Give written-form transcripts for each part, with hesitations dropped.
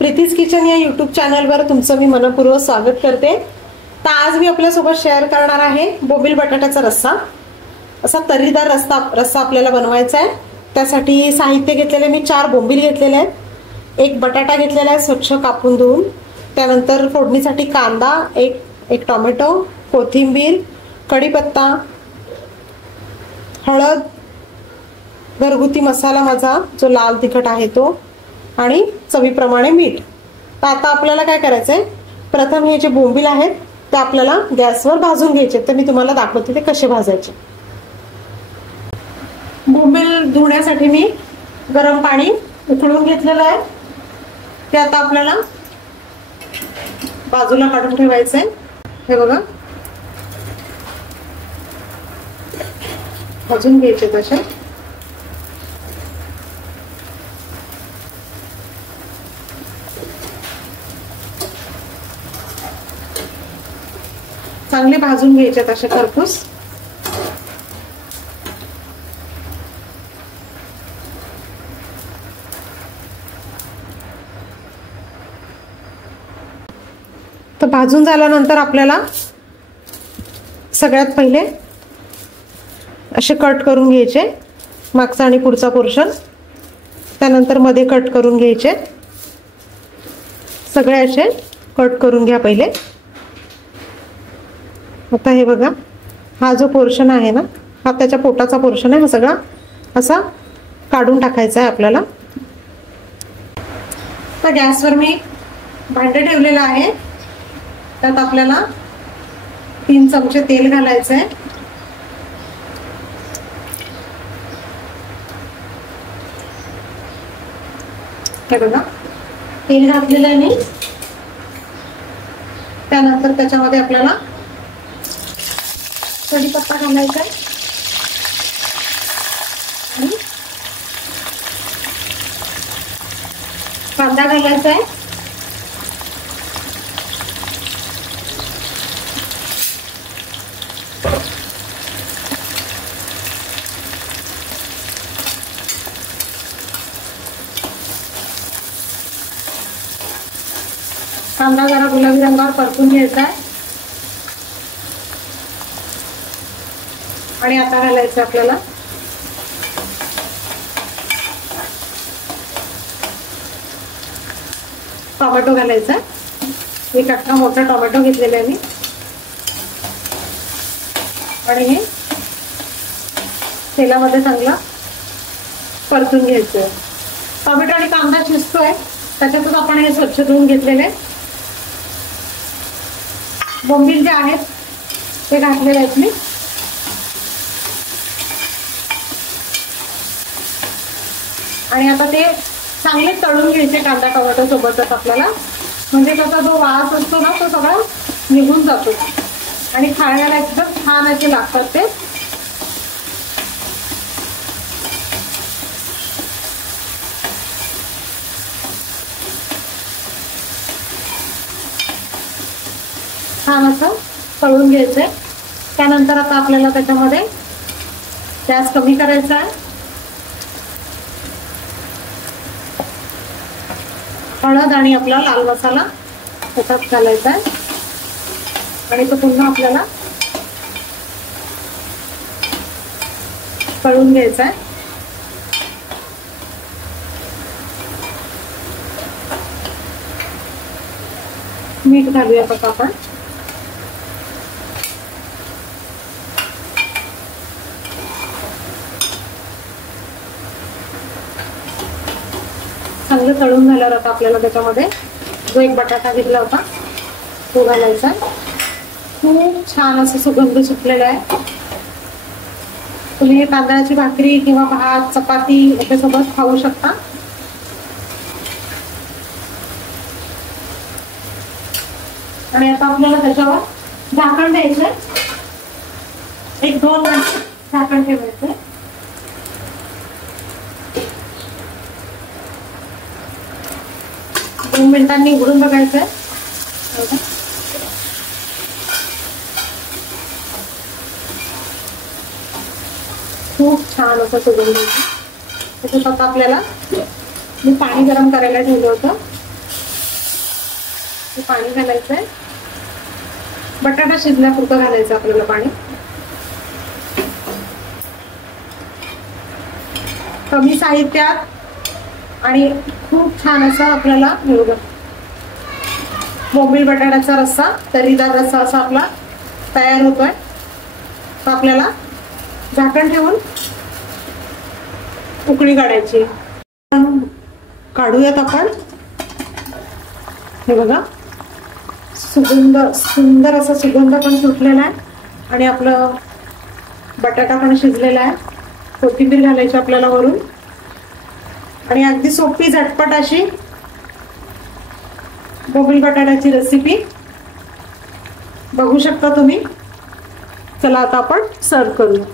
प्रीतीज kitchen या YouTube चॅनलवर तुमचं मी मनपूर्वक स्वागत करते। तर आज मी आपल्यासोबत शेअर करणार आहे बोंबील बटाट्याचा रस्सा। असा तर्रीदार रस्सा आपल्याला बनवायचा आहे। त्यासाठी साहित्य घेतलेले मी 4 बोंबील घेतलेले आहेत, एक बटाटा घेतलेला आहे स्वच्छ कापून धुवून, त्यानंतर फोडणीसाठी कांदा, एक टोमॅटो, कोथिंबीर, कढीपत्ता, हळद, घरगुती मसाला माझा जो लाल तिखट आहे तो, आणि चवीप्रमाणे मीठ। तर आता आपल्याला काय करायचंय, प्रथम हे जे बोंबील आहेत ते आपल्याला गॅसवर भाजून घ्यायचे। तर मी तुम्हाला दाखवते ते कसे भाजायचे। बोंबील धुण्यासाठी मी गरम पाणी उकळून घेतलेलं आहे, ते आता आपल्याला बाजूला काढून ठेवायचंय। हे बघा, भाजून घ्यायचे तसे। चांगले भाजून घ्यायचे तसे खरपूस। तर भाजून झाल्यानंतर आपल्याला सगळ्यात पहिले असे कट करून घ्यायचे, मागचा आणि पुढचा पोर्शन, त्यानंतर मध्ये कट करून घ्यायचे। सगळे असे कट करून घ्या पहिले। आता हे बघा, हा जो पोर्शन आहे ना, हा त्याच्या पोटाचा पोर्शन आहे, हा सगळा असा काढून टाकायचा आहे आपल्याला। तर गॅसवर मी भांडे ठेवलेलं आहे, त्यात आपल्याला 3 चमचे तेल घालायचं आहे। हे बघा, तेल घातलेलं आहे मी। त्यानंतर त्याच्यामध्ये आपल्याला कढीपत्ता घालायचा आहे आणि कांदा घालायचा आहे। कांदा जरा गुलाबी रंगावर परतून घ्यायचा आहे आणि आता घालायचं आपल्याला टोमॅटो घालायचा। एक अख्खा मोठा टोमॅटो घेतलेला आहे मी, आणि हे तेलामध्ये चांगला परतून घ्यायचं। टोमॅटो आणि कांदा शिजतोय त्याच्यातच आपण हे स्वच्छ धुवून घेतलेले बोंबील जे आहेत ते घातलेले आहेत मी। आणि आता ते चांगले तळून घ्यायचे कांदा टोमॅटो सोबतच आपल्याला, म्हणजे त्याचा जो वास असतो ना तो सगळा निघून जातो आणि खाण्याला एकदम छान असे लागतात ते। छान असं तळून घ्यायचंय। त्यानंतर आता आपल्याला त्याच्यामध्ये गॅस कमी करायचा आहे। हळद आणि आपला लाल मसाला त्याच्यात घालायचा आहे आणि तो पुन्हा आपल्याला तळून घ्यायचा आहे। मीठ घालूया आता आपण। चांगलं तळून झाल्यावर आता आपल्याला त्याच्यामध्ये जो एक बटाटा घेतला होता तो घालायचा। खूप छान असं सुगंध सुटलेला आहे। तुम्ही तांदळाची भाकरी किंवा भात चपाती याच्यासोबत खाऊ शकता। आणि आता आपल्याला त्याच्यावर झाकण द्यायचंय, 1-2 मिनिट झाकण ठेवायचंय। 2 मिनिटांनी उघडून बघायचंय। खूप छान असं सुगंध येतो। त्याच्यात आता आपल्याला मी पाणी गरम करायला ठेवलं होतं पाणी घालायचंय. बटाटा शिजण्यापुरतं घालायचं आपल्याला पाणी. कमी साहित्यात आणि खूप छान असं आपल्याला बोंबील बटाट्याचा रस्सा, तर्रीदार रस्सा असा आपला तयार होतोय. तर आपल्याला झाकण ठेवून उकळी काढायची. काढूयात आपण. हे बघा, सुंदर असा सुगंध पण सुटलेला आहे आणि आपलं बटाटा पण शिजलेला आहे. कोथिंबीर घालायची आपल्याला वरून आणि अगदी सोपी झटपट अशी बोंबील बटाट्याची रेसिपी बघू शकता तुम्ही. चला आता आपण सर्व करूया.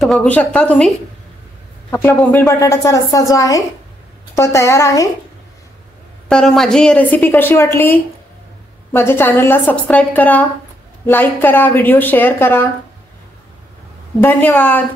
तर बघू शकता तुम्ही आपला बोंबील बटाट्याचा रस्सा जो आहे तो तयार आहे. तर माझी रेसिपी कशी वाटली? माझ्या चॅनलला सबस्क्राईब करा, लाईक करा, व्हिडिओ शेअर करा. धन्यवाद.